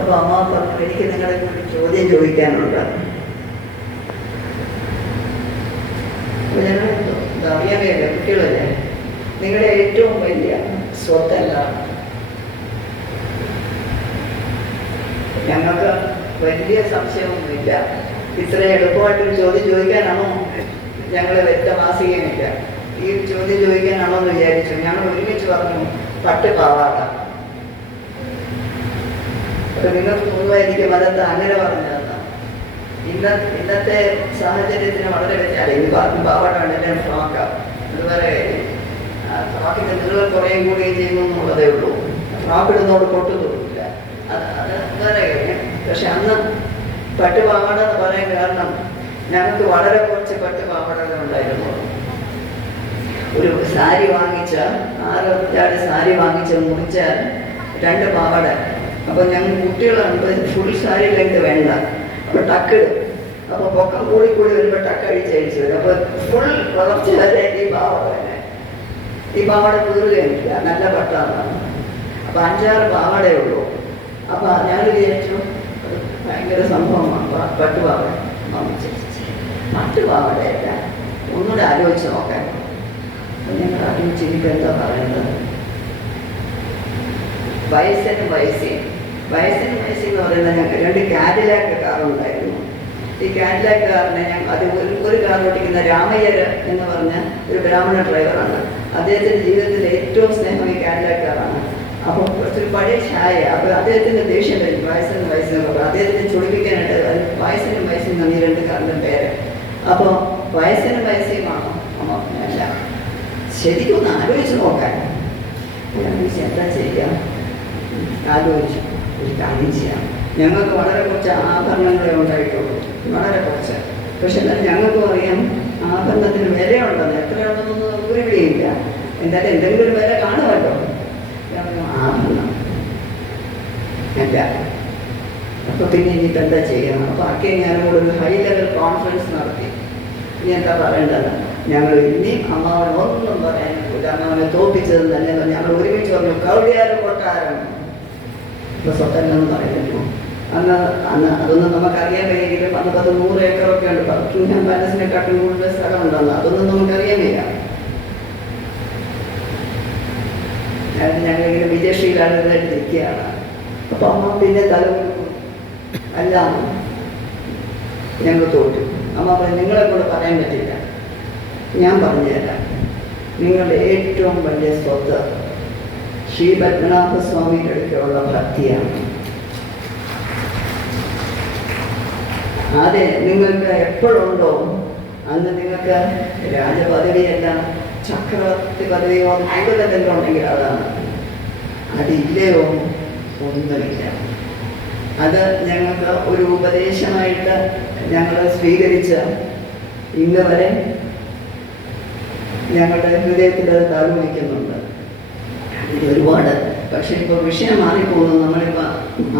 അപ്പോൾ അമ്മ പറഞ്ഞു, എനിക്ക് നിങ്ങളെ ഒരു ചോദ്യം ചോദിക്കാനുണ്ട്. അപ്പോൾ ഞങ്ങൾ അറിയാൻ വേണ്ട കുട്ടികളല്ലേ, നിങ്ങളുടെ ഏറ്റവും വലിയ സ്വത്തല്ല? ഞങ്ങൾക്ക് വലിയ സംശയമൊന്നുമില്ല. ഇത്ര എളുപ്പമായിട്ടൊരു ചോദ്യം ചോദിക്കാനാണോ ഞങ്ങൾ വ്യക്തമാസികയുമില്ല, ഈ ചോദ്യം ചോദിക്കാനാണോ എന്ന് വിചാരിച്ചു. ഞങ്ങൾ ഒരുമിച്ച് പറഞ്ഞു പട്ടുപാവാട. അപ്പൊ നിങ്ങൾക്ക് തോന്നുമായിരിക്കും അതെന്താ അങ്ങനെ പറഞ്ഞതെന്ന്. ഇന്നത്തെ സാഹചര്യത്തിന് വളരെ വ്യത്യാസം. ഇത് പാവാട വേണ്ട ഫ്രോക്കാണ്, അത് വേറെ കാര്യം. ഫ്രോക്കിന്റെ നീളം കുറേയും കൂടുകയും ചെയ്യുന്നു എന്നുള്ളതേ ഉള്ളൂ. ഫ്രോക്ക് ഇടുന്നോട് പൊട്ടു തോന്നില്ല, അത് വേറെ കാര്യം. പക്ഷെ അന്ന് പട്ടുപാവാട എന്ന് പറയാൻ കാരണം ഞങ്ങൾക്ക് വളരെ കുറച്ച് പട്ടുപാവാടകൾ ഉണ്ടായിരുന്നു. ഒരു സാരി വാങ്ങിച്ച 6 ചാടി സാരി വാങ്ങിച്ച് മുറിച്ചാൽ 2 പാവാട. അപ്പോൾ ഞങ്ങൾ കുട്ടികളാണ്, ഫുൾ സാരി ലെങ്ത് വേണ്ട. അപ്പോൾ ടക്കിടും. അപ്പോൾ പൊക്കം കൂടി വരുമ്പോൾ ടക്ക് അഴിച്ചഴിച്ച് വരും. അപ്പോൾ ഫുൾ വളർച്ച വരെ ഈ പാവാട കീറുകയില്ല, നല്ല പട്ടാണ്. അപ്പോൾ 5-6 പാവാടേ ഉള്ളൂ. അപ്പോൾ ഞാൻ വിചാരിച്ചു ഭയങ്കര സംഭവമാണ് പട്ടുപാവാട. പട്ടുപാവാടയല്ല, ഒന്നുകൂടെ ആലോചിച്ച് നോക്കാൻ. ഞങ്ങൾ ആലോചിച്ച് ഇനിയിപ്പോൾ എന്താ പറയുന്നത്? വയസ്സിനും വയസ്സിയും എന്ന് പറയുന്നത് ഞങ്ങൾക്ക് 2 കാഡിലാക്ക് കാറുണ്ടായിരുന്നു. ഈ കാഡിലാക്ക് കാറിനെ അത് ഒരു കാർ ഓടിക്കുന്ന രാമയ്യർ എന്ന് പറഞ്ഞ ഒരു ബ്രാഹ്മണ ഡ്രൈവറാണ്. അദ്ദേഹത്തിൻ്റെ ജീവിതത്തിൽ ഏറ്റവും സ്നേഹം ഈ കാഡിലാക്ക് കാറാണ്. അപ്പോൾ കുറച്ചൊരു പഴയ ഛായ. അപ്പോൾ അദ്ദേഹത്തിൻ്റെ ദേഷ്യം വരും വയസ്സിനും വയസ്സിനും. അദ്ദേഹത്തിനെ ചൊടിപ്പിക്കാനായിട്ട് വയസ്സിനും എന്നാണ് ഈ 2 കാറിൻ്റെ പേര്. അപ്പോൾ വയസ്സിനും വയസ്സിയുമാണോ? അല്ല, ശരിക്കും ഒന്ന് ആലോചിച്ച് നോക്കാൻ. എന്താ ചെയ്യാം? ആലോചിച്ചു ഒരു കാര്യം ചെയ്യാം. ഞങ്ങൾക്ക് വളരെ കുറച്ച് ആഭരണങ്ങളെ ഉണ്ടായിട്ടുള്ളൂ, വളരെ കുറച്ച്. പക്ഷെ എന്നാലും ഞങ്ങൾക്കും അറിയാം ആഭരണത്തിന് വിലയുണ്ടെന്ന്. എത്രയാണെന്നൊന്നും ഒരു പിടിയില്ല. എന്തായാലും എന്തെങ്കിലും ഒരു വില കാണുമല്ലോ. ആഭരണം അല്ല. അപ്പോൾ പിന്നെ ഇനിയിപ്പോൾ എന്താ ചെയ്യണം? അപ്പോൾ ആക്കെ ഞാനും കൂടെ ഒരു ഹൈ ലെവൽ കോൺഫറൻസ് നടത്തി. ഇനി എന്താ പറയേണ്ടത്? ഞങ്ങൾ ഇനിയും അമ്മാവനൊന്നും പറയാനില്ല, അമ്മാവനെ തോപ്പിച്ചത് തന്നെ. ഞങ്ങൾ ഒരുമിച്ച് പറഞ്ഞു കൗടിയാരം കൊട്ടാരം. ഇപ്പോൾ സ്വത്തല്ലെന്ന് പറയുന്നു. അന്ന് അതൊന്നും നമുക്കറിയാൻ വയ്യെങ്കിലും 100 ഏക്കറൊക്കെ ഉണ്ട്. ബക്കിംഗ്ഹാം പാലസിനെക്കാട്ടും കൂടുതൽ സ്ഥലമുണ്ടെന്ന് അതൊന്നും നമുക്കറിയാൻ വയ്യ. ഞങ്ങളിങ്ങനെ വിജയശ്രീലാണ് നിൽക്കുകയാണ്. അപ്പം അമ്മ പിന്നെ തലമുറക്കും എല്ലാം ഞങ്ങൾ തോറ്റു. അമ്മ പറഞ്ഞു നിങ്ങളെ കൂടെ പറയാൻ പറ്റില്ല, ഞാൻ പറഞ്ഞുതരാം. നിങ്ങളുടെ ഏറ്റവും വലിയ സ്വത്ത് ശ്രീ പത്മനാഭസ്വാമിയുടെ അടുത്തുള്ള ഭക്തിയാണ്. അതെ, നിങ്ങൾക്ക് എപ്പോഴുണ്ടോ അന്ന് നിങ്ങൾക്ക് രാജപദവിയല്ല ചക്രവർത്തി പദവിയോ കൂടുതലെല്ലാം ഉണ്ടെങ്കിൽ അതാണ്. അതില്ലയോ? ഒന്നുമില്ല. അത് ഞങ്ങൾക്ക് ഒരു ഉപദേശമായിട്ട് ഞങ്ങൾ സ്വീകരിച്ച ഇന്ന് വരെ ഞങ്ങളുടെ ഹൃദയത്തിൽ അത് താഴ്വയ്ക്കുന്നുണ്ട്. ഒരുപാട്. പക്ഷെ ഇപ്പോൾ വിഷയം മാറിപ്പോകുന്നു. നമ്മളിപ്പോൾ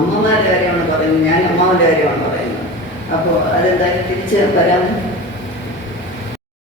അമ്മമാരുടെ കാര്യമാണ് പറയുന്നത്, ഞാൻ അമ്മാവൻ്റെ കാര്യമാണ് പറയുന്നത്. അപ്പോൾ അതെന്തായാലും തിരിച്ച് വരാൻ